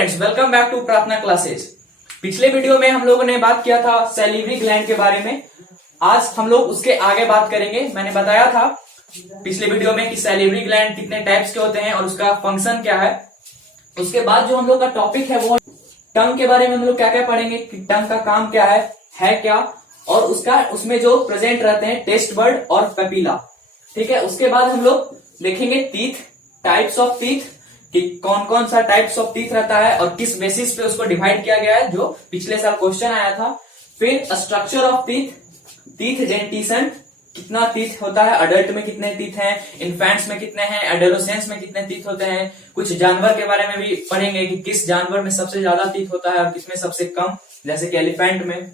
Friends, welcome back to प्रार्थना classes. पिछले video में हम लोगों ने बात किया था सैलिवरी ग्लैंड के बारे में। आज हम लोग उसके आगे बात करेंगे। मैंने बताया था पिछले वीडियो में कि सैलिवरी ग्लैंड कितने टाइप्स के होते हैं और उसका फंक्शन क्या है। उसके बाद जो हम लोग का टॉपिक है वो टंग के बारे में हम लोग क्या क्या पढ़ेंगे कि टंग का काम क्या है क्या, और उसमें जो प्रेजेंट रहते हैं टेस्ट बर्ड और पेपिला। ठीक है, उसके बाद हम लोग देखेंगे टीथ, टाइप्स ऑफ टीथ, कि कौन कौन सा टाइप्स ऑफ टीथ रहता है और किस बेसिस पे उसको डिवाइड किया गया है, जो पिछले साल क्वेश्चन आया था। फिर structure of teeth, teeth dentition, कितना टीथ होता है, अडल्ट में कितने टीथ हैं, इन्फेंट्स में कितने हैं, एडोलेसेंस में कितने टीथ होते हैं। कुछ जानवर के बारे में भी पढ़ेंगे कि किस जानवर में सबसे ज्यादा टीथ होता है और किसमें सबसे कम, जैसे कि एलिफेंट में।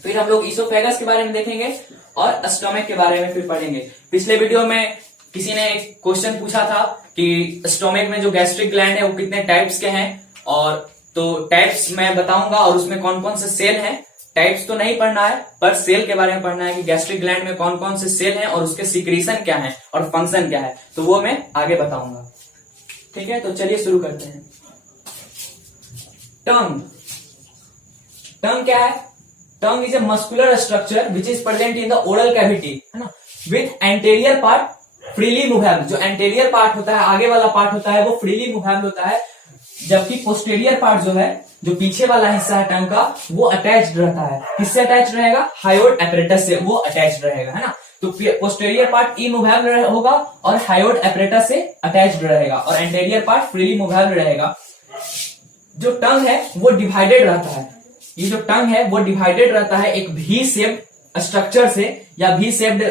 फिर हम लोग इसोफेगस के बारे में देखेंगे और स्टोमक के बारे में फिर पढ़ेंगे। पिछले वीडियो में किसी ने एक क्वेश्चन पूछा था कि स्टोमक में जो गैस्ट्रिक ग्लैंड है वो कितने टाइप्स के हैं, और तो टाइप्स मैं बताऊंगा और उसमें कौन कौन से सेल हैं। टाइप्स तो नहीं पढ़ना है पर सेल के बारे में पढ़ना है कि गैस्ट्रिक ग्लैंड में कौन कौन से सेल हैं और उसके सिक्रीशन क्या है और फंक्शन क्या है, तो वो मैं आगे बताऊंगा। ठीक है, तो चलिए शुरू करते हैं। टंग, टंग क्या है? Tongue is a muscular structure which is present in the oral cavity, है ना, with anterior part freely movable. जो एंटेरियर पार्ट होता है, आगे वाला पार्ट होता है, वो फ्रीली मूवेबल होता है, जबकि पोस्टेरियर पार्ट जो है, जो पीछे वाला हिस्सा है टंग का, वो अटैच्ड रहता है। किससे अटैच्ड रहेगा? हायोइड एपरेटस से वो अटैच्ड रहेगा, है ना। तो पोस्टेरियर पार्ट इमूवेबल होगा और हायोइड एपरेटस से अटैच्ड रहेगा, और एंटेरियर पार्ट फ्रीली मूवेबल रहेगा। जो टंग है वो डिवाइडेड रहता है। ये जो टंग है वो डिवाइडेड रहता है एक वी शेप्ड स्ट्रक्चर से या वी शेप्ड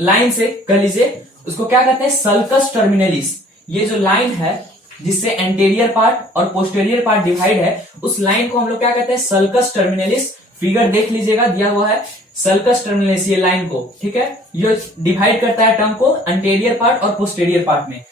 लाइन से, कह लीजिए उसको क्या कहते हैं, सल्कस टर्मिनलिस। ये जो लाइन है जिससे एंटेरियर पार्ट और पोस्टेरियर पार्ट डिवाइड है, उस लाइन को हम लोग क्या कहते हैं, सल्कस टर्मिनलिस। फिगर देख लीजिएगा, दिया हुआ है सल्कस टर्मिनलिस, ये लाइन को। ठीक है, ये डिवाइड करता है टंग को एंटेरियर पार्ट और पोस्टेरियर पार्ट में।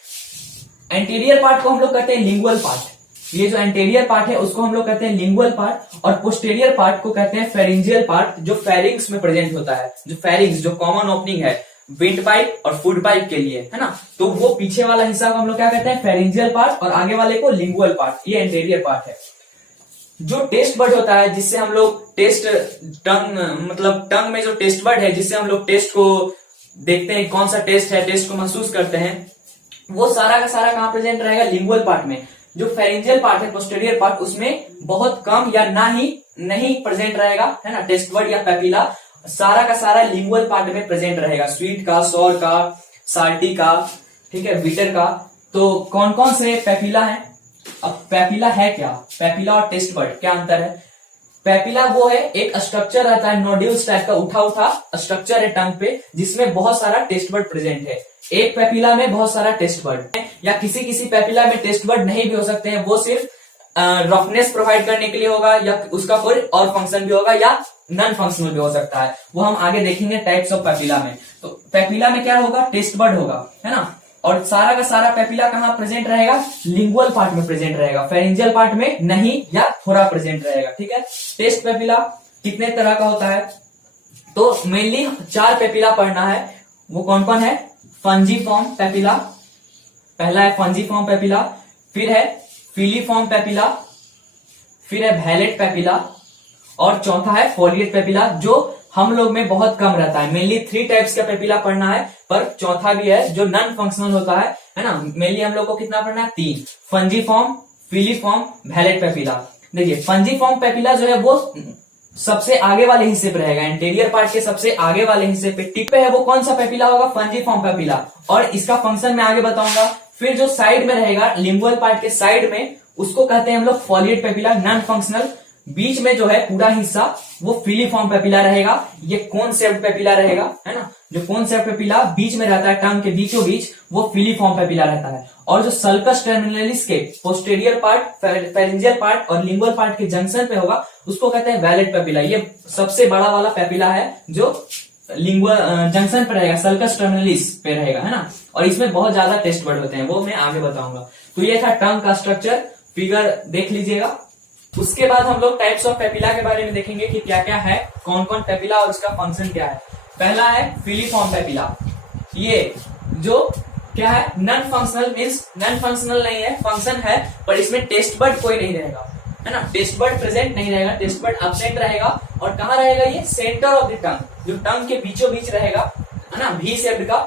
एंटेरियर पार्ट को हम लोग कहते हैं लिंगुअल पार्ट। ये जो एंटेरियर पार्ट है उसको हम लोग कहते हैं लिंगुअल पार्ट, और पोस्टेरियर पार्ट को कहते हैं फेरिंजियल पार्ट, जो फेरिंग्स में प्रेजेंट होता है। जो फेरिंग्स, जो कॉमन ओपनिंग है विंड पाइप और फूड पाइप के लिए, है ना, तो वो पीछे वाला हिस्सा को हम लोग क्या कहते हैं, फेरिंजियल पार्ट, और आगे वाले को लिंगुअल पार्ट। ये एंटेरियर पार्ट है। जो टेस्ट बर्ड होता है, जिससे हम लोग टेस्ट टंग, मतलब टंग में जो टेस्ट बर्ड है जिससे हम लोग टेस्ट को देखते हैं, कौन सा टेस्ट है, टेस्ट को महसूस करते हैं, वो सारा का सारा कहां प्रेजेंट रहेगा, लिंगुअल पार्ट में। जो फेरिंजियल पार्ट है, पोस्टेरियर पार्ट, उसमें बहुत कम या ना ही नहीं प्रेजेंट रहेगा, है ना। टेस्ट बर्ड या पेपिला सारा का सारा लिंगुअल पार्ट में प्रेजेंट रहेगा, स्वीट का, सॉर का, साल्टी का, ठीक है, बिटर का। तो कौन कौन से पेपिला है? अब पेपिला है क्या? पेपिला और टेस्ट बर्ड क्या अंतर है? पेपिला वो है एक स्ट्रक्चर रहता है, नोड्यूल्स टाइप का उठा उठा स्ट्रक्चर है टंग पे, जिसमें बहुत सारा टेस्ट बर्ड प्रेजेंट है। एक पेपिला में बहुत सारा टेस्ट बर्ड है, या किसी किसी पेपिला में टेस्ट बर्ड नहीं भी हो सकते हैं, वो सिर्फ रफनेस प्रोवाइड करने के लिए होगा, या उसका कोई और फंक्शन भी होगा, या नॉन फंक्शनल भी हो सकता है। वो हम आगे देखेंगे टाइप्स ऑफ पेपिला में। तो पेपिला में क्या होगा, टेस्ट बर्ड होगा, है ना। और सारा का सारा पेपिला कहाँ प्रेजेंट रहेगा, लिंगुअल पार्ट में प्रेजेंट रहेगा, फेरिंजियल पार्ट में नहीं या थोड़ा प्रेजेंट रहेगा। ठीक है, टेस्ट पेपिला कितने तरह का होता है, तो मेनली 4 पेपिला पढ़ना है। वो कौन कौन है? फंजीफॉर्म पेपिला, पहला है फंजीफॉर्म पेपिला, फिर है फिलीफॉर्म पेपिला, फिर है वैलेट पेपिला, और चौथा है फोलिएट पेपिला, जो हम लोग में बहुत कम रहता है। मेनली 3 टाइप्स का पेपिला पढ़ना है, पर चौथा भी है जो नॉन फंक्शनल होता है ना। मेनली हम लोग को कितना पढ़ना है? 3, फंजीफॉर्म, फिलीफॉर्म, वैलेट पेपिला। देखिए फंजीफॉर्म पेपिला जो है वो सबसे आगे वाले हिस्से पे रहेगा, एंटेरियर पार्ट के सबसे आगे वाले हिस्से पे टिप पे है, वो कौन सा पेपिला होगा? फंजीफॉर्म पेपिला। और इसका फंक्शन मैं आगे बताऊंगा। फिर जो साइड में रहेगा, लिंगुअल पार्ट के साइड में, उसको कहते हैं हम लोग फोलिएट पेपिला, नॉन फंक्शनल। बीच में जो है पूरा हिस्सा वो फिलीफॉर्म पेपिला रहेगा। ये कोन शेप्ड पेपिला रहेगा, है ना। जो कोन शेप्ड पेपिला बीच में रहता है, टंग के बीचों बीच, वो फिलीफॉर्म पेपिला रहता है। और जो सल्कस टर्मिनलिस के पोस्टेरियर पार्ट, फेरिंजियल पार्ट और लिंगुअल पार्ट के जंक्शन पे होगा, उसको कहते हैं वैलेट पेपिला। ये सबसे बड़ा वाला पेपिला है जो लिंगुअल जंक्शन पे रहेगा, सल्कस टर्मिनलिस पे रहेगा, है ना। और इसमें बहुत ज्यादा टेस्ट बर्ड होते हैं, वो मैं आगे बताऊंगा। तो ये था टंग का स्ट्रक्चर, फिगर देख लीजिएगा। उसके बाद हम लोग टाइप्स ऑफ पेपिला के बारे में देखेंगे कि क्या क्या है, कौन कौन पेपिला और उसका फंक्शन क्या है। पहला है फिलीफॉर्म पेपिला। ये जो क्या है, non functional means non functional नहीं है, फंक्शन है पर इसमें टेस्ट बर्ड कोई नहीं रहेगा, है ना, टेस्ट बर्ड प्रेजेंट नहीं रहेगा, टेस्ट बर्ड एब्सेंट रहेगा। और कहाँ रहेगा ये, सेंटर ऑफ द टंग, जो टंग के बीचों बीच रहेगा, है ना, वी शेप्ड का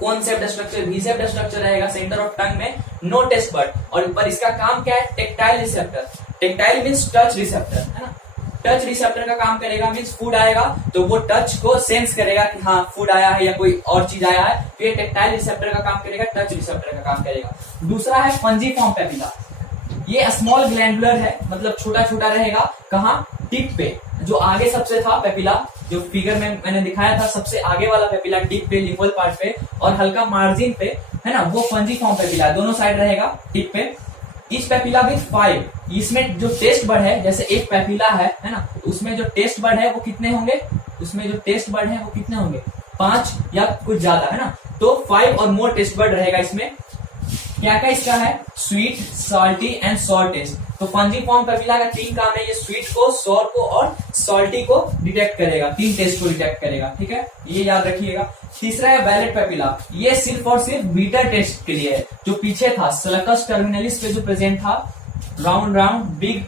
कौन shaped structure, V shaped structure रहेगा सेंटर ऑफ टंग में, नो टेस्ट बर्ड। और पर इसका काम क्या है, tactile receptor, tactile means touch receptor, है ना, टच रिसेप्टर का काम करेगा, मीन्स फूड आएगा तो वो टच को सेंस करेगा कि हाँ फूड आया है या कोई और चीज आया है, तो ये टेक्टाइल रिसेप्टर का काम करेगा, टच रिसेप्टर का काम करेगा। दूसरा है फंजीफॉर्म पेपिला, ये स्मॉल ग्लैंडुलर है, मतलब छोटा छोटा रहेगा, कहाँ, टिप पे, जो आगे सबसे था पेपिला, जो फिगर में मैंने दिखाया था, सबसे आगे वाला पेपिला टिप पे, लिंगुअल पार्ट पे और हल्का मार्जिन पे, है ना, वो फंजीफॉर्म पेपिला दोनों साइड रहेगा टिप पे। इच पेपिला विथ 5, इसमें जो टेस्ट बर्ड है, जैसे एक पेपिला है ना, उसमें जो टेस्ट बर्ड है वो कितने होंगे, उसमें जो टेस्ट बर्ड है वो कितने होंगे, 5 या कुछ ज्यादा, है ना, तो 5 और मोर टेस्ट बर्ड रहेगा इसमें। क्या क्या इसका है, sweet, salty and sour taste. तो फंजीफॉर्म पेपिला का 3 काम है, ये स्वीट को, सॉर को और सॉल्टी को डिटेक्ट करेगा, 3 टेस्ट को डिटेक्ट करेगा, ठीक है, ये याद रखिएगा। तीसरा है वैलेट पेपिला, ये सिर्फ और सिर्फ बीटा टेस्ट के लिए है, जो पीछे था सल्कस टर्मिनलिस पे जो प्रेजेंट था, राउंड राउंड बिग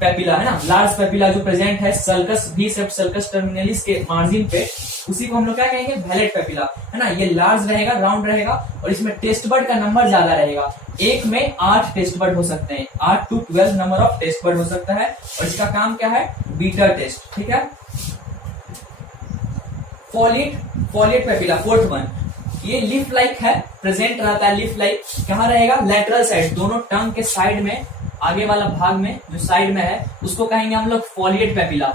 पेपिला, है ना, लार्ज पेपिला जो प्रेजेंट है sulcus V shape sulcus terminalis के मार्जिन पे, उसी को हम लोग क्या कहेंगे, वैलेट पेपिला, है ना, ये लार्ज रहेगा, राउंड रहेगा और इसमें टेस्ट बर्ड का नंबर ज्यादा रहेगा, एक में 8 टेस्ट बर्ड हो सकते हैं, 8 to 12 number of taste bud हो सकता है। और इसका काम क्या है, बीटा टेस्ट, ठीक है। फॉलिएट पेपिला, फोर्थ वन, ये लीफ लाइक है, प्रेजेंट रहता है लीफ लाइक, कहाँ रहेगा, लेटरल साइड, दोनों टंग के साइड में, आगे वाला भाग में जो साइड में है उसको कहेंगे हम लोग फॉलिएट पेपिला,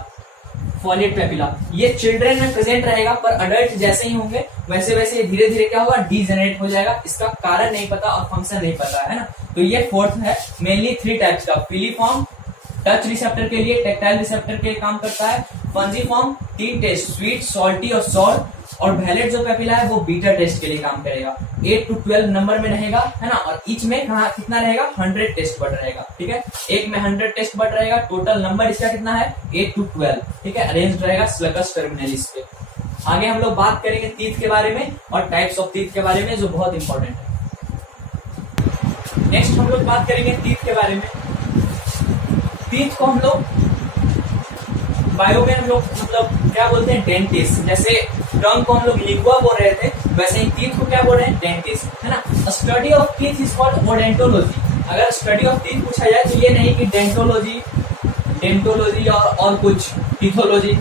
फॉलिएट पेपिला। ये चिल्ड्रन में प्रेजेंट रहेगा पर अडल्ट जैसे ही होंगे वैसे वैसे धीरे धीरे क्या होगा, डीजेनरेट हो जाएगा, इसका कारण नहीं पता और फंक्शन नहीं पता, है ना। तो ये फोर्थ है, मेनली 3 टाइप्स का, फिलीफॉर्म टच रिसेप्टर के लिए, टेक्टाइल रिसेप्टर के लिए काम करता है, फंजीफॉर्म 3 टेस्ट, स्वीट, सॉल्टी और सॉर, और वैलेट जो पेपिला है वो बीटा टेस्ट के लिए काम करेगा, 8 to 12 नंबर में रहेगा, है ना, और ईच में कहा कितना रहेगा, 100 टेस्ट बर्ड रहेगा, ठीक है, एक में 100 टेस्ट बर्ड रहेगा, टोटल नंबर इसका कितना है 8 to 12, ठीक है, अरेंज रहेगा स्लकस टर्मिनलिस पे। आगे हम लोग बात करेंगे टीथ के बारे में और टाइप्स ऑफ टीथ के बारे में, जो बहुत इंपॉर्टेंट है। नेक्स्ट हम लोग बात करेंगे टीथ के बारे में। टीथ को हम लोग बायो में हम लोग मतलब क्या बोलते हैं, डेंटिस्ट, जैसे टंग को हम लोग लिंगुआ बोल रहे थे, वैसे ही टीथ को क्या बोल रहे हैं, डेंटिस्ट, है ना। Study of teeth is called odontology. अगर स्टडी ऑफ टीथ पूछा जाए तो ये नहीं कि डेंटोलॉजी और कुछ टीथोलॉजी,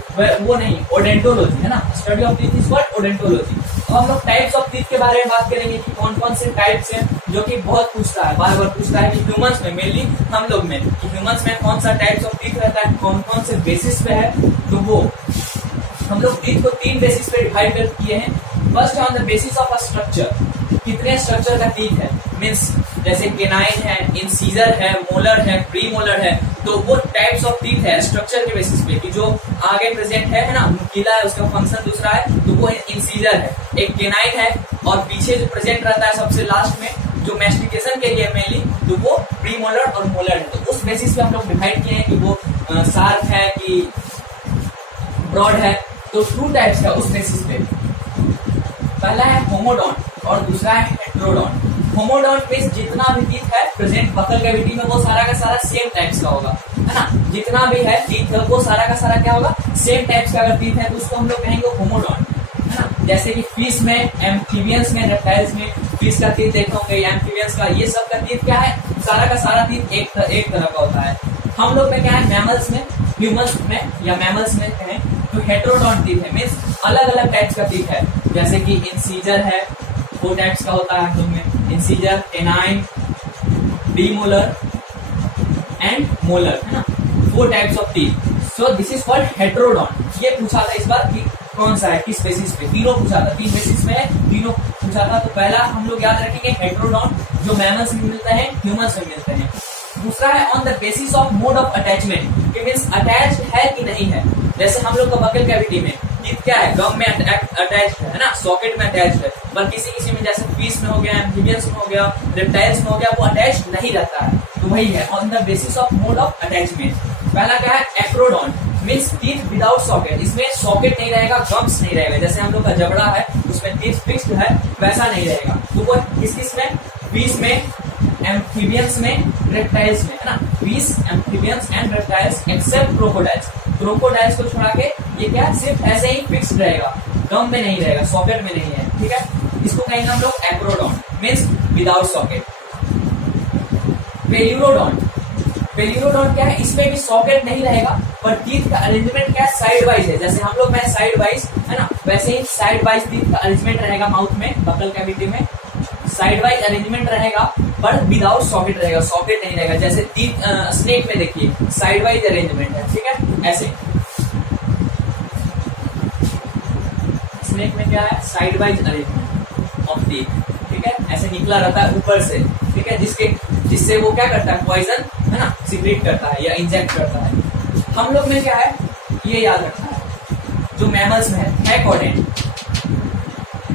वो नहीं, ओडेंटोलॉजी, है ना, study of teeth is called odontology. अब हम लोग टाइप्स ऑफ टीथ के बारे में बात करेंगे कि कौन कौन से टाइप्स हैं, जो कि बहुत पूछता है, बार बार पूछता है कि ह्यूमंस में, मेनली हम लोग में, कि ह्यूमंस में कौन सा टाइप्स ऑफ टीथ रहता है, कौन कौन से बेसिस पे है। तो वो हम लोग टीथ को 3 बेसिस पे डिवाइड कर किए हैं। First on the basis of a structure, कितने स्ट्रक्चर का टीथ है, मीन्स जैसे केनाइन है, इंसीजर है, मोलर है, प्री मोलर है, तो वो टाइप्स ऑफ टीथ है स्ट्रक्चर के बेसिस पे, कि जो आगे प्रेजेंट है ना, नुकीला है, उसका फंक्शन दूसरा है, तो वो इंसीजर है, एक केनाइन है, और पीछे जो प्रेजेंट रहता है सबसे लास्ट में, जो मैस्टिकेशन के लिए मेनली, तो वो प्री मोलर और मोलर है। तो उस बेसिस पे हम लोग डिवाइड किए हैं कि वो शार्प है कि ब्रॉड है। तो 2 टाइप्स का उस बेसिस पे, पहला है होमोडॉन्ट और दूसरा है हेट्रोडॉन्ट। होमोडॉन्ट में जितना भी टीथ है प्रेजेंट बकल कैविटी में, वो सारा का सारा सेम टाइप्स का होगा, है ना, जितना भी है टीथ है वो सारा का सारा क्या होगा, सेम टाइप्स का अगर टीथ है तो उसको हम लोग कहेंगे होमोडॉन्ट, है ना। जैसे कि फिश में, एम्फीबियंस में, रेप्टाइल्स में फिश का टीथ देखते होंगे, एम्फीबियंस का, ये सब का टीथ क्या है, सारा का सारा टीथ एक तरह का होता है। हम लोग में क्या है, मैमल्स में, ह्यूमंस में या मैमल्स में कहें तो हेट्रोडॉन्ट टीथ है, मीन्स अलग अलग टाइप्स का टीथ है। जैसे कि इंसीजर है, 4 टाइप्स का होता है हम लोग में, incisor, canine, premolar and molar, है ना, 4 types of teeth. So this is called heterodont. ये पूछा था इस बार कि कौन सा है, किस बेसिस पे, तीनों पूछा था, 3 बेसिस पे है, तीनों पूछा था। तो पहला हम लोग याद रखेंगे हेट्रोडॉन्ट, जो मैमल्स में मिलते हैं, ह्यूमंस में मिलते हैं। दूसरा है on the basis of mode of attachment, कि मीन्स अटैच्ड है कि नहीं है। जैसे हम लोग का बकल कैविटी में टीथ क्या है, गम में अटैच्ड है ना, सॉकेट में अटैच्ड है, पर किसी किसी में जैसे फिश में हो गया, एम्फीबियंस में हो गया, रेप्टाइल्स में हो गया, वो अटैच्ड नहीं रहता है। तो वही है on the basis of mode of attachment. पहला क्या है, एक्रोडॉन्ट, मीन्स टीथ विदाउट सॉकेट, इसमें सॉकेट नहीं रहेगा, गम्स नहीं रहेगा, जैसे हम लोग का जबड़ा है उसमें टीथ फिक्स्ड है वैसा नहीं रहेगा। तो वो किस किस में, फिश में, एम्फीबियंस में, रेप्टाइल्स में, है ना, fish, amphibians and reptiles except crocodiles. Crocodiles को छोड़ा के ये क्या सिर्फ ऐसे ही फिक्स्ड रहेगा, गम में नहीं रहेगा, सॉकेट में नहीं है, ठीक है। इसको कहेंगे हम लोग एक्रोडोंट मीन्स विदाउट सॉकेट। पेल्यूरोडोंट, पेल्यूरोडोंट क्या है, इसमें भी सॉकेट नहीं रहेगा पर टीथ का अरेंजमेंट क्या है, साइड वाइज है, जैसे हम लोग में साइड वाइज है ना, वैसे ही साइड वाइज टीथ का अरेंजमेंट रहेगा माउथ में, बकल कैविटी में साइड वाइज अरेंजमेंट रहेगा पर विदाउट सॉकेट रहेगा, सॉकेट नहीं रहेगा। जैसे टीथ स्नेक में देखिए साइड वाइज अरेंजमेंट है, ठीक है, ऐसे स्नेक में क्या है, side wise arrangement of teeth, ठीक है, ऐसे निकला रहता है ऊपर से, ठीक है, जिससे वो क्या करता है, पॉइजन है ना सीक्रेट करता है या इंजेक्ट करता है। हम लोग में क्या है, ये याद रखना है, जो मैमल्स में है थैकोडेंट,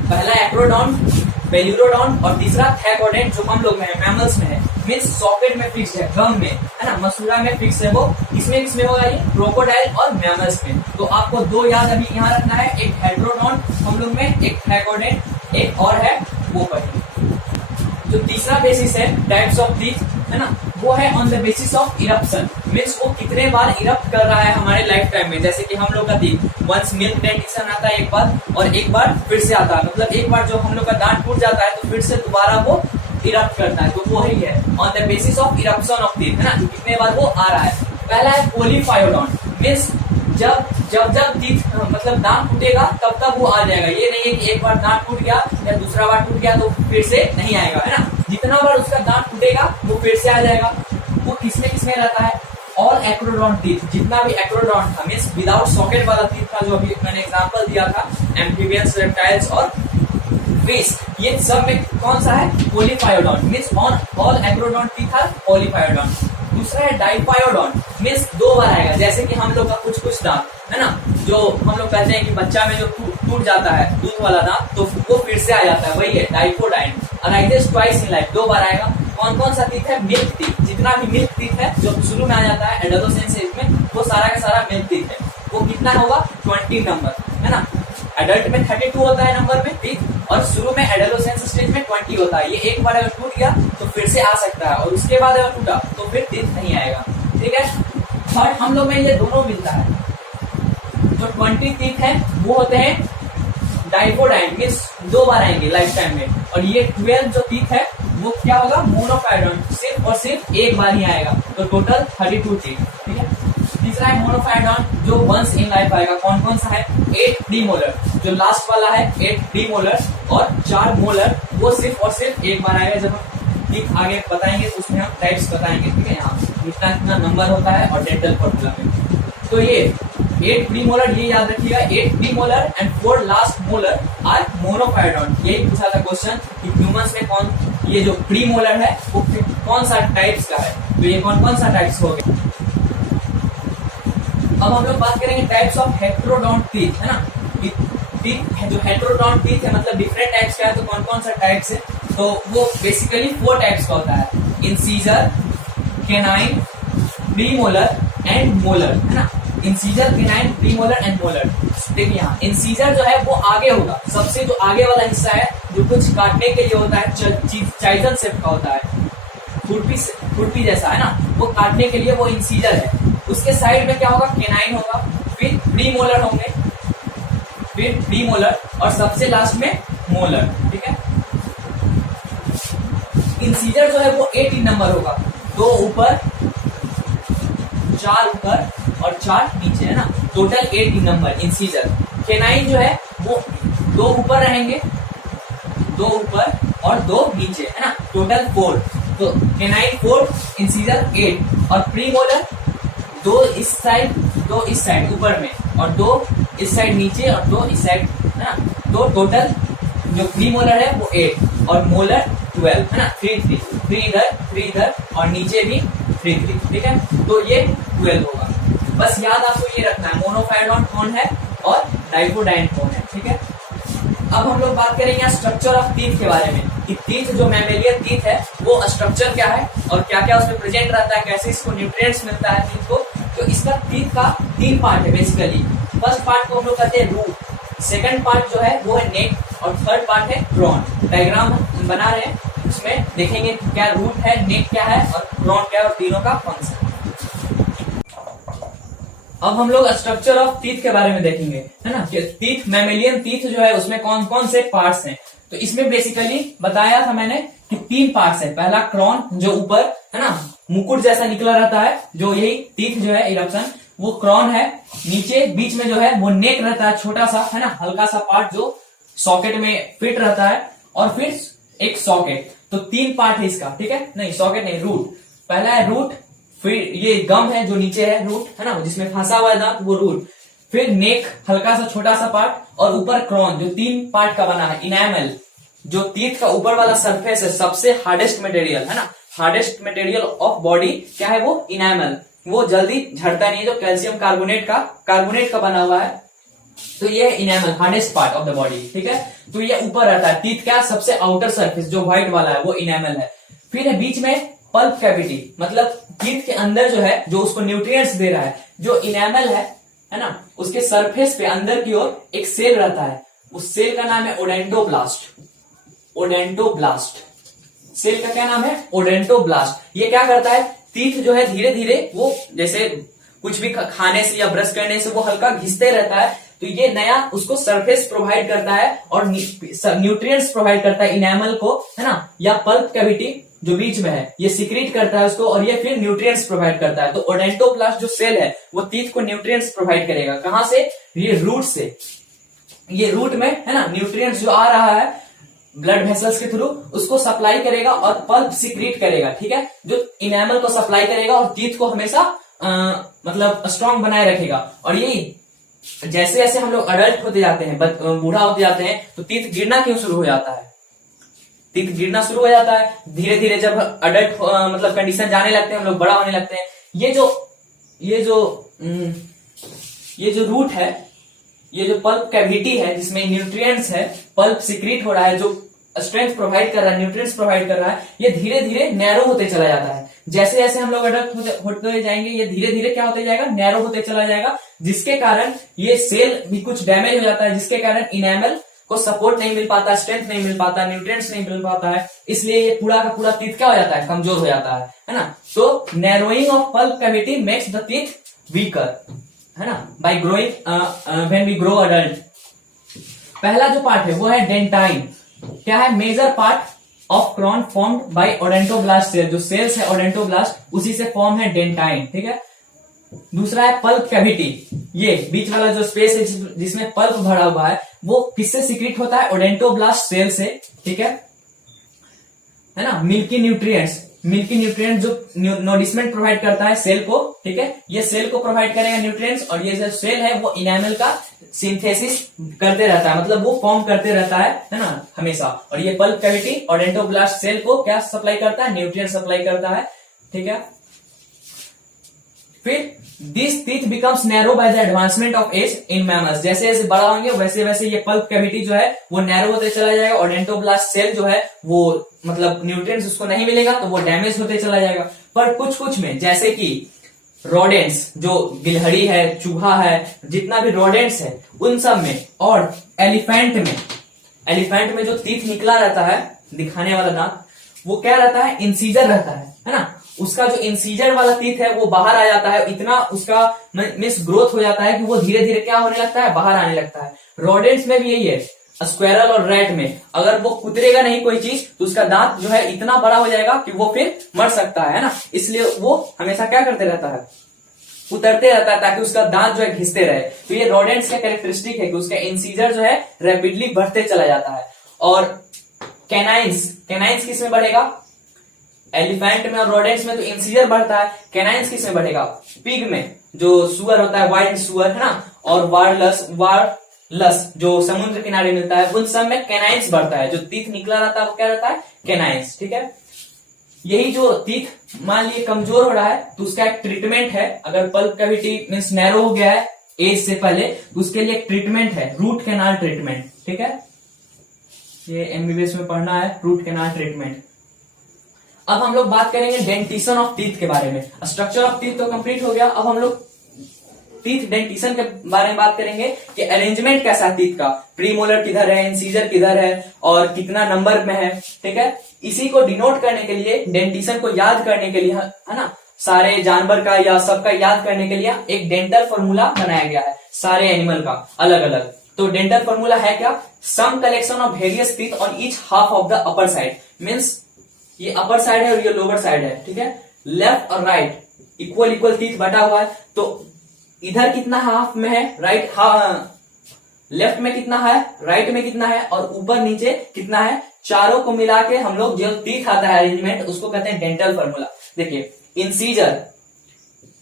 पहला एक्रोडोंट, पेल्यूरोडोंट और तीसरा थैकोडेंट जो हम लोग में है, मैमल्स में है, मीन्स सॉकेट में फिक्स है, गम में है ना, मसूड़ा में फिक्स है, वो किसमें होगा, ये क्रोकोडाइल और मैमल्स में। तो आपको दो याद अभी यहाँ रखना है, एक हेटेरोडोंट हम लोग में, एक थैकोडेंट, एक और है वो पढ़ेंगे। जो तीसरा बेसिस है टाइप्स ऑफ टीथ है ना, वो है on the basis of eruption, means वो कितने बार इरप्ट कर रहा है हमारे लाइफ टाइम में। जैसे कि हम लोग का टीथ वंस मिल्क डेंटिशन आता है एक बार, और एक बार फिर से आता है, मतलब एक बार जो हम लोग का दांत टूट जाता है तो फिर से दोबारा वो इरप्ट करता है, तो वो ही है on the basis of eruption of teeth, है ना, कितने बार वो आ रहा है। पहला है पोलीफायोडोंट, मीन्स जब टीथ मतलब दांत टूटेगा तब तब वो आ जाएगा, ये नहीं है कि एक बार दांत टूट गया या दूसरा बार टूट गया तो फिर से नहीं आएगा, है ना, जितना बार उसका दांत टूटेगा वो फिर से आ जाएगा। वो किसमें रहता है, ऑल एक्रोडोंट टीथ, जितना भी एक्रोडोंट था मीन्स विदाउट सॉकेट वाला टीथ था, जो अभी मैंने एग्जांपल दिया था, एम्फीबियंस, रेप्टाइल्स और फिश, ये सब में कौन सा है, polyphyodont, means all acrodont teeth are polyphyodont. दूसरा है डाइफायोडोंट, मीन्स दो बार आएगा, जैसे कि हम लोग का कुछ दांत है ना, जो हम लोग कहते हैं कि बच्चा में जो टूट जाता है दूध वाला दांत, तो वो फिर से आ जाता है, वही है डाइफोडाइन। अराइजेस ट्वाइस इन लाइफ, दो बार आएगा। कौन कौन सा टीथ है, मिल्क टीथ, जितना भी मिल्क टीथ है जो शुरू में आ जाता है एडोलेसेंस एज में, वो सारा का सारा मिल्क टीथ है। वो कितना होगा, 20 नंबर, है ना, एडल्ट में 32 होता है नंबर में टीथ, और शुरू में एडोलेसेंस स्टेज में 20 होता है। ये एक बार अगर टूट गया तो फिर से आ सकता है, और उसके बाद अगर टूटा तो फिर टीथ नहीं आएगा, ठीक है। और हम लोग में ये दोनों मिलता है, जो 20 टीथ है वो होते हैं डाइफोडाइन, मीन्स दो बार आएंगे लाइफ टाइम में, और ये 12 जो टीथ है वो क्या होगा, मोनोफायोडोंट, सिर्फ और सिर्फ एक बार ही आएगा, तो टोटल 32 टीथ, ठीक है। तीसरा है मोनोफायोडोंट, जो वंस इन लाइफ आएगा। कौन कौन सा है, 8 प्रीमोलर, जो लास्ट वाला है 8 प्रीमोलर, और 4 मोलर, वो सिर्फ और सिर्फ एक बार आएगा। जब हम ठीक आगे बताएंगे तो उसमें हम टाइप्स बताएंगे, ठीक है, यहाँ कितना कितना नंबर होता है और डेंटल फॉर्मूला में। तो ये 8 प्रीमोलर, ये याद रखिएगा, 8 premolar and 4 last molar are monophyodont. यही पूछा था क्वेश्चन कि ह्यूमंस में कौन, ये जो प्रीमोलर है वो कौन सा टाइप्स का है, तो ये कौन सा टाइप्स हो गया। अब हम लोग बात करेंगे टाइप्स ऑफ हेटेरोडोंट टीथ, है ना, टीथ जो हेटेरोडोंट टीथ है मतलब डिफरेंट टाइप्स का है, तो कौन सा टाइप्स है, तो वो बेसिकली 4 टाइप्स का होता है, incisor, canine, premolar and molar, है ना, incisor, canine, premolar and molar. देखिए यहाँ इंसीजर जो है वो आगे होगा, सबसे जो आगे वाला हिस्सा है जो कुछ काटने के लिए होता है, चाइजन शेप का होता है, खुरपी जैसा, है ना, वो काटने के लिए वो इंसीजर है। उसके साइड में क्या होगा, केनाइन होगा, फिर प्रीमोलर होंगे, फिर प्रीमोलर, और सबसे लास्ट में मोलर, ठीक है। इंसीजर जो है वो 18 नंबर होगा, 2 ऊपर, 4 ऊपर और 4 नीचे, है ना, टोटल 18 नंबर इंसीजर। केनाइन जो है वो 2 ऊपर रहेंगे, 2 ऊपर और 2 नीचे, है ना, टोटल 4। तो केनाइन 4, इंसीजर 8, और प्रीमोलर 2 इस साइड 2 इस साइड ऊपर में, और 2 इस साइड नीचे और 2 इस साइड, है ना, तो टोटल जो प्रीमोलर है वो 8 और मोलर 12, है ना, 3 इधर और नीचे भी 3, ठीक है, तो ये 12 होगा। बस याद आपको ये रखना है मोनोफायोडोंट कौन है और डाइफोडाइन कौन है, ठीक है। अब हम लोग बात करेंगे यहाँ स्ट्रक्चर ऑफ टीथ के बारे में, कि टीथ जो मैमेलियन टीथ है वो स्ट्रक्चर क्या है और क्या क्या उसमें प्रेजेंट रहता है, कैसे इसको न्यूट्रिएंट्स मिलता है टीथ को, तो इसका टीथ का 3 पार्ट है बेसिकली। फर्स्ट पार्ट को हम लोग कहते हैं रूट, सेकंड पार्ट जो है वो है नेक और थर्ड पार्ट है क्रॉन। डायग्राम हम बना रहे हैं, उसमें देखेंगे क्या रूट है, नेक क्या है और क्रॉन क्या है और तीनों का फंक्शन। अब हम लोग स्ट्रक्चर ऑफ टीथ के बारे में देखेंगे, है ना। टीथ, मैमेलियन टीथ जो है उसमें कौन कौन से पार्ट्स हैं। तो इसमें बेसिकली बताया था मैंने कि 3 पार्ट्स है। पहला क्रॉन जो ऊपर है ना मुकुट जैसा निकला रहता है, जो यही टीथ जो है इरप्शन वो क्रॉन है। नीचे बीच में जो है वो नेक रहता है, छोटा सा है ना, हल्का सा पार्ट जो सॉकेट में फिट रहता है, और फिर एक सॉकेट। तो 3 पार्ट है इसका, ठीक है। नहीं सॉकेट नहीं, रूट। पहला है रूट, फिर ये गम है जो नीचे है रूट, है ना, जिसमें फंसा हुआ है दांत, वो रूट। फिर नेक हल्का सा छोटा सा पार्ट, और ऊपर क्रॉन जो 3 पार्ट का बना है। इनेमल जो टीथ का ऊपर वाला सरफेस है, सबसे हार्डेस्ट मटेरियल है ना, हार्डेस्ट मटेरियल ऑफ बॉडी क्या है वो इनेमल। वो जल्दी झड़ता नहीं है, जो कैल्शियम कार्बोनेट का बना हुआ है। तो ये enamel hardest part of the body, ठीक है। तो ये ऊपर रहता है टीथ का सबसे आउटर सरफेस जो व्हाइट वाला है वो इनेमल है। फिर है बीच में पल्प कैविटी, मतलब टीथ के अंदर जो है, जो उसको न्यूट्रिएंट्स दे रहा है, जो इनेमल है ना, उसके सरफेस पे अंदर की ओर एक सेल रहता है। उस सेल का नाम है ओडेंटोब्लास्ट। ओडेंटोब्लास्ट सेल का क्या नाम है? ओडेंटोब्लास्ट। ये क्या करता है, टीथ जो है धीरे धीरे वो जैसे कुछ भी खाने से या ब्रश करने से वो हल्का घिसते रहता है, तो ये नया उसको सरफेस प्रोवाइड करता है और न्यूट्रिएंट्स प्रोवाइड करता है इनेमल को, है ना, या पल्प कैविटी जो बीच में है ये सिक्रीट करता है उसको, और ये फिर न्यूट्रिएंट्स प्रोवाइड करता है। तो ओडेंटोब्लास्ट जो सेल है वो टीथ को न्यूट्रिएंट्स प्रोवाइड करेगा। कहां से? ये रूट से। ये रूट में है ना न्यूट्रिएंट्स जो आ रहा है ब्लड वेसल्स के थ्रू, उसको सप्लाई करेगा और पल्प सिक्रीट करेगा, ठीक है, जो इनेमल को सप्लाई करेगा और टीथ को हमेशा मतलब स्ट्रांग बनाए रखेगा। और यही जैसे जैसे हम लोग अडल्ट होते जाते हैं, बूढ़ा होते जाते हैं, तो टीथ गिरना क्यों शुरू हो जाता है? टीथ गिरना शुरू हो जाता है धीरे धीरे जब अडल्ट मतलब कंडीशन जाने लगते हैं, हम लोग बड़ा होने लगते हैं। ये जो रूट है, ये जो पल्प कैविटी है जिसमें न्यूट्रिएंट्स है, पल्प सिक्रीट हो रहा है, जो स्ट्रेंथ प्रोवाइड कर रहा है, न्यूट्रिएंट्स प्रोवाइड कर रहा है, ये धीरे धीरे नैरो होते चला जाता है। जैसे जैसे हम लोग अडल्ट होते जाएंगे, ये धीरे धीरे क्या होते जाएगा, नैरो होते चला जाएगा, जिसके कारण ये सेल भी कुछ डैमेज हो जाता है, जिसके कारण इनेमल को सपोर्ट नहीं मिल पाता, स्ट्रेंथ नहीं मिल पाता, न्यूट्रिएंट्स नहीं मिल पाता है। इसलिए ये पूरा का पूरा टीथ क्या हो जाता है, कमजोर हो जाता है ना। तो narrowing of pulp cavity makes the teeth weaker, है ना, by growing when we grow adult. पहला जो पार्ट है वो है डेंटाइन। क्या है? Major part of crown formed by odontoblast cell. जो सेल्स है ओडेंटोब्लास्ट, उसी से फॉर्म है डेंटाइन, ठीक है। दूसरा है पल्प कैविटी। ये बीच वाला जो स्पेस है जिसमें पल्प भरा हुआ है, वो किससे सिक्रीट होता है? ओडेंटोब्लास्ट सेल से, ठीक है ना। मिल्की न्यूट्रिएंट्स जो नोरिशमेंट प्रोवाइड करता है सेल को, ठीक है, ये सेल को प्रोवाइड करेगा न्यूट्रिएंट्स, और ये जो सेल है वो इनेमल का सिंथेसिस करते रहता है, मतलब वो फॉर्म करते रहता है ना, हमेशा। और ये पल्प कैविटी ओडेंटोब्लास्ट सेल को क्या सप्लाई करता है? न्यूट्रिएंट सप्लाई करता है, ठीक है। फिर this teeth becomes narrow by the advancement of age in mammals. जैसे जैसे बड़ा होंगे वैसे वैसे ये पल्प कैविटी जो है वो नैरो होते चला जाएगा। ओडेंटोब्लास्ट सेल जो है वो मतलब न्यूट्रिएंट्स उसको नहीं मिलेगा तो वो डैमेज होते चला जाएगा। पर कुछ में, जैसे कि रोडेंट्स, जो गिलहरी है, चूहा है, जितना भी रोडेंट्स है उन सब में, और एलिफेंट में जो टीथ निकला रहता है दिखाने वाला दांत, वो क्या रहता है? इंसीजर रहता है ना। उसका जो इंसीजर वाला टीथ है वो बाहर आ जाता है, इतना उसका मिस ग्रोथ हो जाता है कि वो धीरे धीरे क्या होने लगता है? बाहर आने लगता है। रोडेंट्स में भी यही है। स्क्वेरल और रैट में अगर वो कुतरेगा नहीं कोई चीज तो उसका दांत जो है इतना बड़ा हो जाएगा कि वो फिर मर सकता है ना। इसलिए वो हमेशा क्या करते रहता है? उतरते रहता है, ताकि उसका दांत जो है घिसते रहे। तो ये रोडेंट्स का कैरेक्टरिस्टिक है कि उसका इंसीजर जो है रैपिडली बढ़ते चला जाता है। और कैनाइंस किस में बढ़ेगा? एलिफेंट में और रोडेंट्स में तो इंसीजर बढ़ता है। कैनाइंस किस में बढ़ेगा? पिग में, जो सुअर होता है, वाइल्ड सुअर, है ना, और वारलस जो समुद्र किनारे मिलता है, उन सब में कैनाइंस बढ़ता है। जो टीथ निकला रहता है वो क्या रहता है? कैनाइंस, ठीक है। यही जो टीथ मान लीजिए कमजोर हो रहा है तो उसका एक ट्रीटमेंट है। अगर पल्प कैविटी मींस नैरो हो गया है एज से पहले, तो उसके लिए एक ट्रीटमेंट है, रूट कैनाल ट्रीटमेंट, ठीक है। ये एमबीबीएस में पढ़ना है, रूट कैनाल ट्रीटमेंट। अब हम लोग बात करेंगे डेंटिशन ऑफ टीथ के बारे में। स्ट्रक्चर ऑफ टीथ तो कंप्लीट हो गया, अब हम लोग टीथ डेंटिशन के बारे में बात करेंगे कि अरेंजमेंट कैसा है टीथ का, प्रीमोलर किधर है, इंसीजर किधर है और कितना नंबर में है, ठीक है। इसी को डिनोट करने के लिए, डेंटिशन को याद करने के लिए, है ना, सारे जानवर का या सबका याद करने के लिए एक डेंटल फॉर्मूला बनाया गया है, सारे एनिमल का अलग अलग। तो डेंटल फॉर्मूला है क्या, some collection of various teeth on each half of the upper side, means ये अपर साइड है और ये लोअर साइड है, ठीक है। लेफ्ट और राइट इक्वल इक्वल टीथ बटा हुआ है, तो इधर कितना हाफ में है, राइट लेफ्ट में कितना है, राइट में कितना है और ऊपर नीचे कितना है, चारों को मिला के हम लोग जो टीथ आता है अरेंजमेंट उसको कहते हैं डेंटल फॉर्मूला। देखिए इंसीजर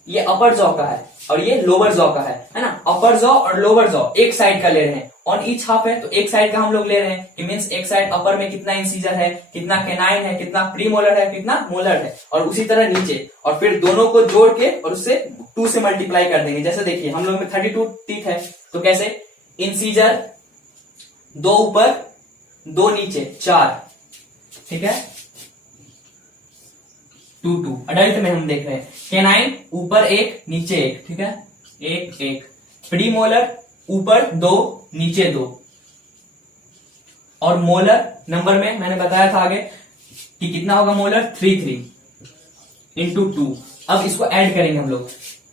ये अपर जॉ का है और ये लोअर जॉ का है ना। अपर जॉ और लोअर जॉ एक साइड का ले रहे हैं, ऑन ईच हाफ है तो एक साइड का हम लोग ले रहे हैं, कि मीन्स एक साइड अपर में कितना इंसीजर है, कितना कैनाइन है, कितना प्रीमोलर है, कितना मोलर है, और उसी तरह नीचे, और फिर दोनों को जोड़ के और उससे 2 से मल्टीप्लाई कर देंगे। जैसे देखिए हम लोग में 32 टीथ है, तो कैसे, इंसीजर 2 ऊपर 2 नीचे 4, ठीक है, 2 अडल्ट में हम देख रहे हैं। कैनाइन ऊपर 1 नीचे 1, ठीक है, 1 1। प्रीमोलर ऊपर 2 नीचे 2, और मोलर नंबर में मैंने बताया था आगे कि कितना होगा मोलर, 3 3 इंटू 2। अब इसको ऐड करेंगे हम लोग,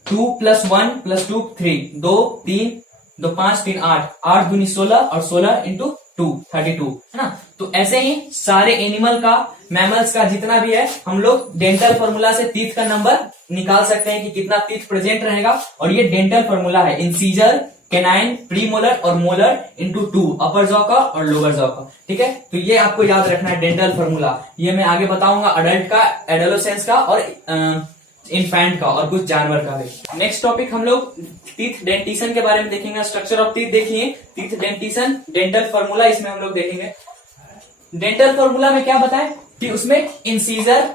2 + 1 + 2 3, 2 3 2 5 3 8, 8 दूनी 16 और 16 इंटू 2 32, है ना। तो ऐसे ही सारे एनिमल का, मैमल्स का जितना भी है, हम लोग डेंटल फॉर्मूला से टीथ का नंबर निकाल सकते हैं कि कितना टीथ प्रेजेंट रहेगा। और ये डेंटल फॉर्मूला है, इंसीजर, कैनाइन, प्रीमोलर और मोलर इंटू 2, अपर जॉ का और लोअर जॉ का, ठीक है। तो ये आपको याद रखना है डेंटल फॉर्मूला। ये मैं आगे बताऊंगा अडल्ट का, एडोलेसेंस का और इन्फेंट का और कुछ जानवर का भी। नेक्स्ट टॉपिक हम लोग टीथ डेंटिशन के बारे में देखेंगे। स्ट्रक्चर ऑफ टीथ देखिए, टीथ डेंटिशन, डेंटल फॉर्मूला इसमें हम लोग देखेंगे। डेंटल फॉर्मूला में क्या बताएं कि उसमें इंसीजर,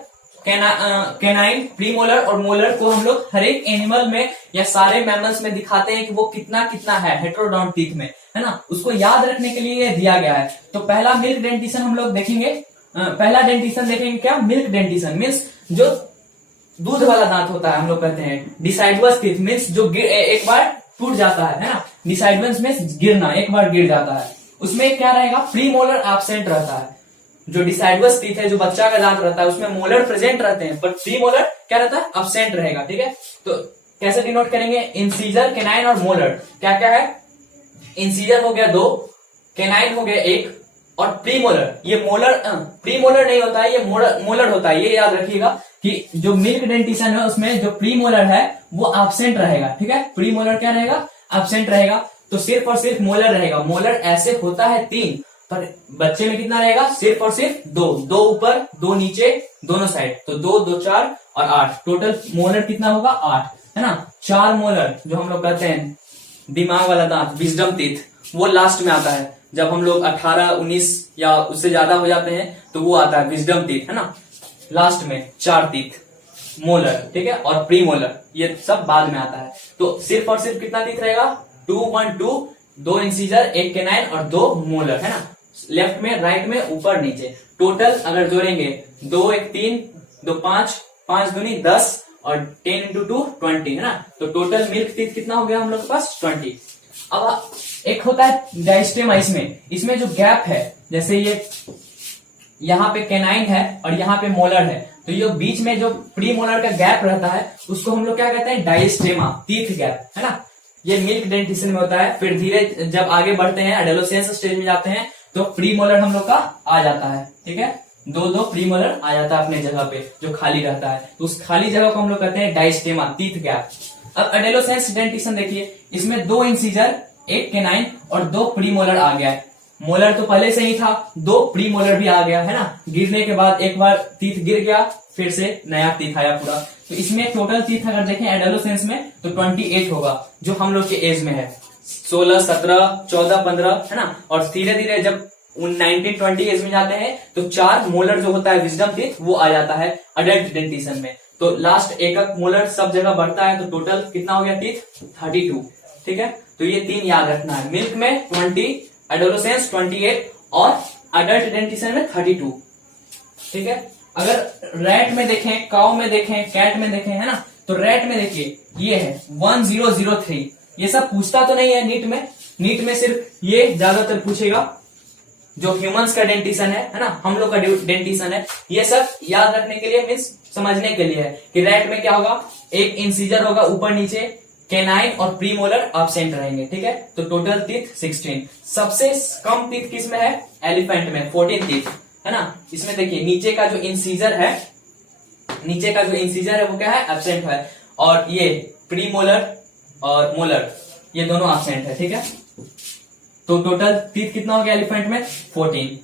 कैनाइन, प्रीमोलर और मोलर को हम लोग हर एक एनिमल में या सारे मैमल्स में दिखाते हैं कि वो कितना कितना है हेटेरोडोंट टीथ में, है ना। उसको याद रखने के लिए ये दिया गया है। तो पहला मिल्क डेंटिशन हम लोग देखेंगे। पहला डेंटिशन देखेंगे क्या, मिल्क डेंटिशन मीन्स जो दूध वाला दांत होता है, हम लोग कहते हैं डिसाइडवस टीथ, मीन्स जो एक बार टूट जाता है ना। डिसाइडवस मीन्स गिरना, एक बार गिर जाता है। उसमें क्या रहेगा, प्रीमोलर एब्सेंट रहता है। जो डिसाइडवस टीथ है, जो बच्चा का दांत रहता है, उसमें मोलर प्रेजेंट रहते हैं, पर प्रीमोलर क्या रहता है, एब्सेंट रहेगा, ठीक है। तो कैसे डिनोट करेंगे, इंसीजर, कैनाइन और मोलर क्या क्या है, इंसीजर हो गया 2, कैनाइन हो गया 1 और प्रीमोलर, ये मोलर प्रीमोलर नहीं होता है, ये मोलर होता है। ये याद रखिएगा कि जो मिल्क डेंटिशन है उसमें जो प्रीमोलर है वो एब्सेंट रहेगा, ठीक है। प्रीमोलर क्या रहेगा, एब्सेंट रहेगा। तो सिर्फ और सिर्फ मोलर रहेगा। मोलर ऐसे होता है 3, पर बच्चे में कितना रहेगा, सिर्फ और सिर्फ 2, 2 ऊपर 2 नीचे दोनों साइड, तो 2 2 4 और 8, टोटल मोलर कितना होगा 8, है ना। 4 मोलर जो हम लोग कहते हैं दिमाग वाला दांत, विजडम टीथ, वो लास्ट में आता है। जब हम लोग 18 19 या उससे ज्यादा हो जाते हैं तो वो आता है विजडम टीथ, है ना। लास्ट में 4 टीथ मोलर, ठीक है, और प्रीमोलर ये सब बाद में आता है। तो सिर्फ और सिर्फ कितना टीथ रहेगा, 2 1 2, 2 इंसीजर, 1 कैनाइन और 2 मोलर, है ना। लेफ्ट में, राइट में, ऊपर नीचे, टोटल अगर जोड़ेंगे 2 1 3 2 5, 5 दूनी 10 और 10 इंटू 2 20, है ना। तो टोटल मिल्क टीथ कितना हो गया हम लोग के पास, 20। अब एक होता है डायस्टेमा, इसमें जो गैप है, जैसे ये यहाँ पे कैनाइन है और यहाँ पे मोलर है, तो ये बीच में जो प्रीमोलर का गैप रहता है उसको हम लोग क्या कहते हैं, डायस्टेमा, टीथ गैप, है ना। ये मिल्क डेंटिशन में होता है। फिर धीरे जब आगे बढ़ते हैं, एडोलेसेंस स्टेज में जाते हैं, तो प्रीमोलर हम लोग का आ जाता है, ठीक है, 2 प्रीमोलर आ जाता है अपने जगह पे, जो खाली रहता है, तो उस खाली जगह को हम लोग कहते हैं डायस्टेमा, टीथ गैप। अब एडोलेसेंस डेंटिशन देखिए, इसमें 2 इंसीजर, 1 कैनाइन और 2 प्रीमोलर आ गया है। मोलर तो पहले से ही था, 2 प्रीमोलर भी आ गया, है ना। गिरने के बाद एक बार टीथ गिर गया, फिर से नया टीथ आया पूरा। तो इसमें टोटल टीथ अगर देखें एडोलेसेंस में तो 28 होगा, जो हम लोग के एज में है, 16 17 14 15, है ना। और धीरे धीरे जब 19 20 एज में जाते हैं तो 4 मोलर जो होता है विजडम टीथ वो आ जाता है अडल्ट डेंटिशन में। तो लास्ट एक मोलर सब जगह बढ़ता है, तो टोटल कितना हो गया टीथ, 32, ठीक है। तो ये 3 याद रखना है, मिल्क में 20, एडोलेसेंस 28 और अडल्ट डेंटिशन में 32, ठीक है। अगर रैट में देखें, काउ में देखें, कैट में देखें, है ना, तो रैट में देखिए ये है 1003। ये सब पूछता तो नहीं है नीट में, नीट में सिर्फ ये ज्यादातर पूछेगा जो ह्यूमंस का डेंटिशन है ना, हम लोग का डेंटिशन है। ये सब याद रखने के लिए, मीन्स समझने के लिए है कि रैट में क्या होगा, एक इंसीजर होगा ऊपर नीचे, कैनाइन और प्रीमोलर एब्सेंट रहेंगे, ठीक है। तो टोटल टीथ 16। सबसे कम टीथ किस में है, एलिफेंट में 14 टीथ, है ना। इसमें देखिए नीचे का जो इंसीजर है, नीचे का जो इंसीजर है वो क्या है, एब्सेंट है, और ये प्रीमोलर और मोलर ये दोनों एब्सेंट है, ठीक है। तो टोटल टीथ कितना हो गया एलिफेंट में, 14।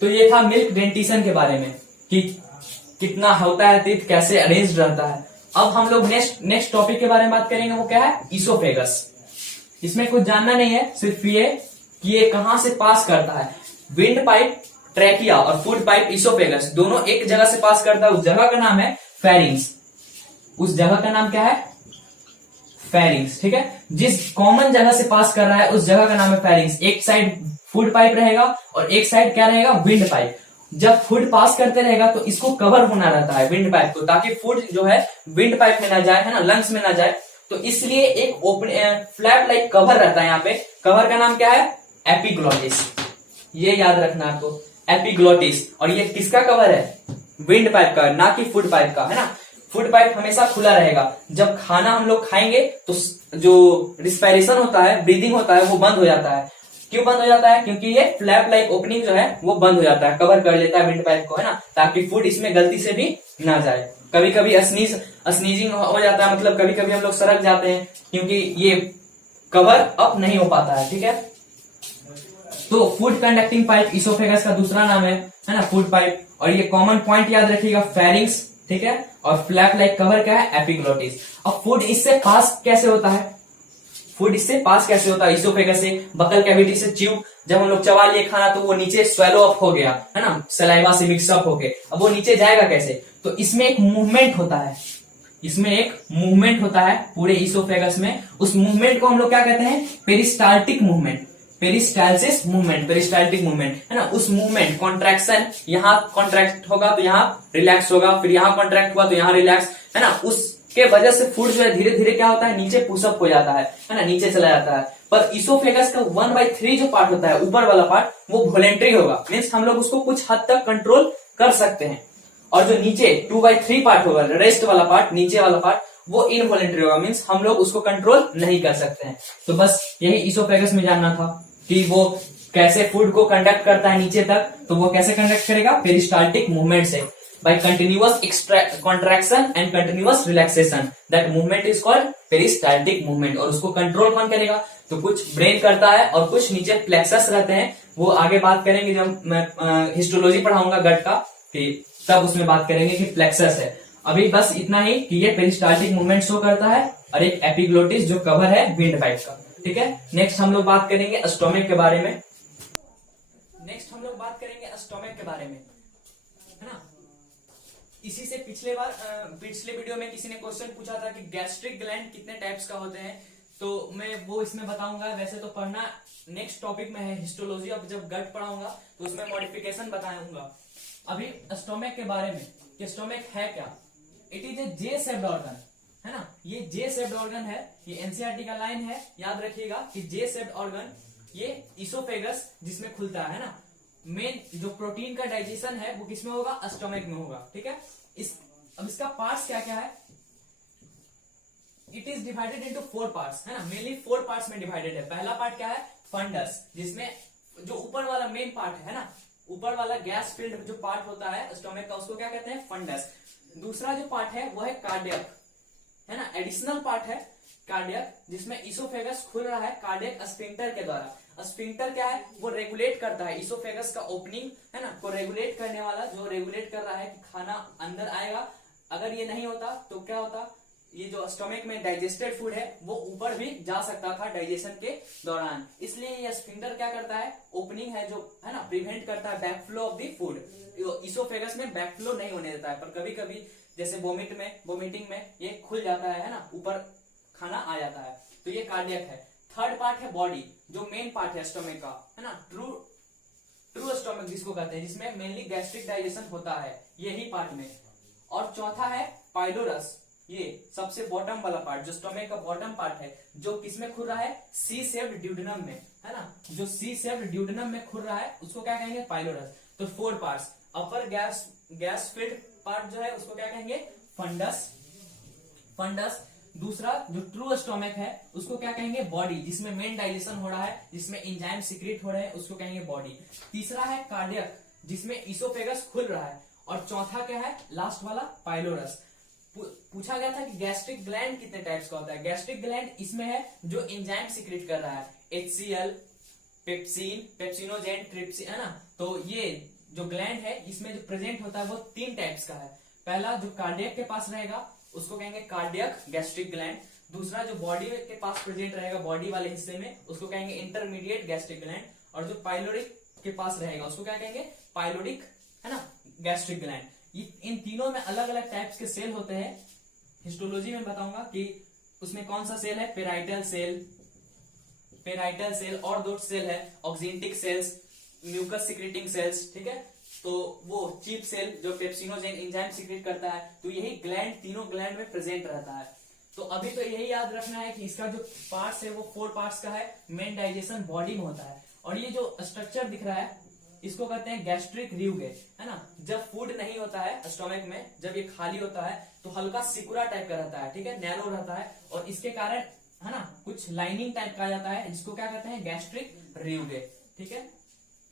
तो ये था मिल्क डेंटिशन के बारे में कि कितना होता है टीथ, कैसे अरेंज रहता है। अब हम लोग नेक्स्ट टॉपिक के बारे में बात करेंगे, वो क्या है, इसोफेगस। इसमें कुछ जानना नहीं है, सिर्फ ये कि ये कहां से पास करता है। विंड पाइप, ट्रैकिया और फूड पाइप, इसोफेगस दोनों एक जगह से पास करता है। उस जगह का नाम है फेरिंग्स। उस जगह का नाम क्या है, फेरिंग्स, ठीक है। जिस कॉमन जगह से पास कर रहा है उस जगह का नाम है फेरिंग्स। एक साइड फूड पाइप रहेगा और एक साइड क्या रहेगा, विंड पाइप। जब फूड पास करते रहेगा तो इसको कवर होना रहता है विंड पाइप को, ताकि फूड जो है विंड पाइप में ना जाए, है ना, लंग्स में ना जाए। तो इसलिए एक ओपन फ्लैप लाइक कवर रहता है यहाँ पे। कवर का नाम क्या है, एपिग्लोटिस। ये याद रखना आपको, एपिग्लोटिस। और ये किसका कवर है, विंड पाइप का, ना कि फूड पाइप का, है ना। फूड पाइप हमेशा खुला रहेगा। जब खाना हम लोग खाएंगे तो जो रिस्पायरेशन होता है, ब्रीदिंग होता है, वो बंद हो जाता है। क्यों बंद हो जाता है, क्योंकि ये फ्लैप लाइक ओपनिंग जो है वो बंद हो जाता है, कवर कर लेता है विंड पाइप को, है ना, ताकि फूड इसमें गलती से भी ना जाए। कभी कभी स्नीजिंग हो जाता है, मतलब कभी कभी हम लोग सड़क जाते हैं क्योंकि ये कवर अप नहीं हो पाता है, ठीक है। तो फूड कंडक्टिंग पाइप इसोफेगस का दूसरा नाम है ना, फूड पाइप। और ये कॉमन पॉइंट याद रखिएगा, फेरिंग्स, ठीक है, और फ्लैप लाइक कवर क्या है, एपिग्लोटिस। अब फूड इससे पास कैसे होता है, फूड इससे पास कैसे होता है, इसोफेगस से, बकल कैविटी से च्यू, जब हम लोग चबा लिए खाना तो वो नीचे स्वेलो अप हो गया, है ना, सलाइवा से मिक्सअप हो गए। अब वो नीचे जाएगा कैसे, तो इसमें एक मूवमेंट होता है, इसमें एक मूवमेंट होता है पूरे इसोफेगस में। उस मूवमेंट को हम लोग क्या कहते हैं, peristaltic movement, peristalsis movement, peristaltic movement, है ना। उस मूवमेंट, कॉन्ट्रैक्शन, यहाँ कॉन्ट्रैक्ट होगा तो यहाँ रिलैक्स होगा, फिर यहाँ कॉन्ट्रैक्ट हुआ तो यहाँ रिलैक्स, है ना। उसके वजह से फूड जो है धीरे धीरे क्या होता है, नीचे पुशअप हो जाता है ना, नीचे चला जाता है। पर इसोफेगस का 1/3 जो पार्ट होता है, ऊपर वाला पार्ट, वो वॉलेंटरी होगा, मीन्स हम लोग उसको कुछ हद तक कंट्रोल कर सकते हैं। और जो नीचे 2/3 पार्ट होगा, रेस्ट वाला पार्ट, नीचे वाला पार्ट, वो इनवॉलेंटरी होगा, मीन्स हम लोग उसको कंट्रोल नहीं कर सकते हैं। तो बस यही इसोफेगस में जानना था कि वो कैसे फूड को कंडक्ट करता है नीचे तक। तो वो कैसे कंडक्ट करेगा, पेरिस्टाल्टिक मूवमेंट से, by continuous contraction and continuous relaxation, that movement is called peristaltic movement. और उसको कंट्रोल कौन करेगा, तो कुछ ब्रेन करता है और कुछ नीचे प्लेक्सस रहते हैं। वो आगे बात करेंगे जब मैं हिस्टोलॉजी पढ़ाऊंगा गट का, कि तब उसमें बात करेंगे कि प्लेक्सस है। अभी बस इतना ही कि ये पेरिस्टाल्टिक मूवमेंट शो करता है, और एक एपिग्लोटिस जो कवर है विंड पाइप का, ठीक है। नेक्स्ट हम लोग बात करेंगे स्टोमक के बारे में, नेक्स्ट हम लोग बात करेंगे स्टोमक के बारे में, है ना। इसी से पिछले वीडियो में किसी ने क्वेश्चन पूछा था कि गैस्ट्रिक ग्लैंड कितने टाइप्स का होते हैं, तो मैं वो इसमें बताऊंगा। वैसे तो पढ़ना नेक्स्ट टॉपिक में है हिस्टोलॉजी, अब जब गट पढ़ाऊंगा तो उसमें मॉडिफिकेशन बताऊंगा। अभी स्टोमक के बारे में कि स्टोमक है क्या, it is a J shaped organ, है ना। ये जे शेप्ड ऑर्गन है, ये एनसीईआरटी का लाइन है, याद रखिएगा कि जे शेप्ड ऑर्गन, ये इसोफेगस जिसमें खुलता है ना। मेन जो प्रोटीन का डाइजेशन है वो किसमें होगा, स्टोमक में होगा, ठीक है। अब इसका पार्ट्स क्या क्या है, it is divided into 4 parts, है ना, मेनली 4 पार्ट्स में डिवाइडेड है। पहला पार्ट क्या है, फंडस, जिसमें जो ऊपर वाला मेन पार्ट है ना, ऊपर वाला गैस फिल्ड जो पार्ट होता है स्टोमक का, उसको क्या कहते हैं, फंडस। दूसरा जो पार्ट है वो है कार्डियक, है ना, एडिशनल पार्ट है कार्डियक, जिसमें इसोफेगस खुल रहा है कार्डियक स्फिंक्टर के द्वारा। स्फिंक्टर क्या है, वो रेगुलेट करता है इसोफेगस का ओपनिंग, है ना, को रेगुलेट करने वाला, जो रेगुलेट कर रहा है कि खाना अंदर आएगा। अगर ये नहीं होता तो क्या होता, ये जो स्टोमक में डाइजेस्टेड फूड है वो ऊपर भी जा सकता था डाइजेशन के दौरान। इसलिए ये स्फिंक्टर क्या करता है, ओपनिंग है जो, है ना, प्रिवेंट करता है backflow of the food. Oesophagus में बैकफ्लो नहीं होने देता है, पर कभी कभी जैसे वोमिटिंग में ये खुल जाता है ना, ऊपर खाना आ जाता है। तो ये कार्डियक है। थर्ड पार्ट है बॉडी, जो मेन पार्ट है स्टोमक का, है ना, ट्रू स्टोमक जिसको कहते हैं, जिसमें मेनली गैस्ट्रिक डाइजेशन होता है यही पार्ट में। और चौथा है पाइलोरस, ये सबसे बॉटम वाला पार्ट, जो स्टोमक का बॉटम पार्ट है, जो किसमें खुर रहा है, सी शेप्ड ड्यूडेनम में, है ना, जो सी शेप्ड ड्यूडेनम में खुर रहा है उसको क्या कहेंगे, पाइलोरस। तो 4 पार्ट्स, अपर गैस फिल्ड पार्ट जो है उसको क्या कहेंगे, फंडस। दूसरा जो ट्रू स्टोमक है उसको क्या कहेंगे, बॉडी, जिसमें मेन डाइजेशन हो रहा है, जिसमें एंजाइम सीक्रेट हो रहे हैं, उसको कहेंगे बॉडी। तीसरा है कार्डियक, जिसमें इसोफेगस खुल रहा है। और चौथा क्या है, लास्ट वाला, पाइलोरस। पूछा गया था कि गैस्ट्रिक ग्लैंड कितने टाइप्स का होता है। गैस्ट्रिक ग्लैंड इसमें है जो एंजाइम सीक्रेट कर रहा है, HCl, पेप्सिन, पेप्सिनोजेन, ट्रिप्सिन, है ना। तो ये जो ग्लैंड है इसमें जो प्रेजेंट होता है वो 3 टाइप्स का है। पहला जो कार्डियक के पास रहेगा उसको कहेंगे कार्डियक गैस्ट्रिक ग्लैंड। दूसरा जो बॉडी के पास प्रेजेंट रहेगा, बॉडी वाले हिस्से में, उसको कहेंगे इंटरमीडिएट गैस्ट्रिक ग्लैंड। और जो पाइलोरिक के पास रहेगा उसको क्या कहेंगे, पाइलोरिक, है ना, गैस्ट्रिक ग्लैंड। इन तीनों में अलग अलग टाइप्स के सेल होते हैं। हिस्टोलॉजी में बताऊंगा कि उसमें कौन सा सेल है, पेराइटल सेल, और 2 सेल है, ऑक्सिंटिक सेल्स, म्यूकस सिक्रेटिंग सेल्स, ठीक है। तो वो चीप सेल जो पेप्सिनोजेन एंजाइम सीक्रेट करता है। तो यही ग्लैंड तीनों ग्लैंड में प्रेजेंट रहता है। तो अभी तो यही याद रखना है कि इसका जो पार्ट्स है वो 4 पार्ट्स का है। मेन डाइजेशन बॉडी में होता है। और ये जो स्ट्रक्चर दिख रहा है इसको कहते हैं गैस्ट्रिक रिवगेट, है ना। जब फूड नहीं होता है स्टोमक में, जब ये खाली होता है तो हल्का सिकुड़ा टाइप का रहता है, ठीक है, नैरो रहता है। और इसके कारण, है ना, कुछ लाइनिंग टाइप का आ जाता है, जिसको क्या कहते हैं, गैस्ट्रिक रिवगेट, ठीक है।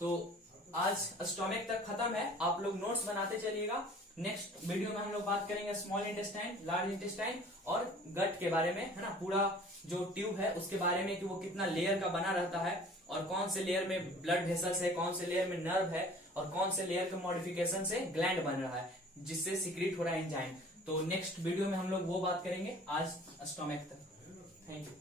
तो आज स्टोमक तक खत्म है, आप लोग नोट्स बनाते चलिएगा। नेक्स्ट वीडियो में हम लोग बात करेंगे स्मॉल इंटेस्टाइन, लार्ज इंटेस्टाइन और गट के बारे में, है ना, पूरा जो ट्यूब है उसके बारे में कि वो कितना लेयर का बना रहता है और कौन से लेयर में ब्लड वेसल्स है, कौन से लेयर में नर्व है और कौन से लेयर के मॉडिफिकेशन से ग्लैंड बन रहा है जिससे सीक्रेट हो रहा है एंजाइम। तो नेक्स्ट वीडियो में हम लोग वो बात करेंगे। आज स्टोमक तक, थैंक यू।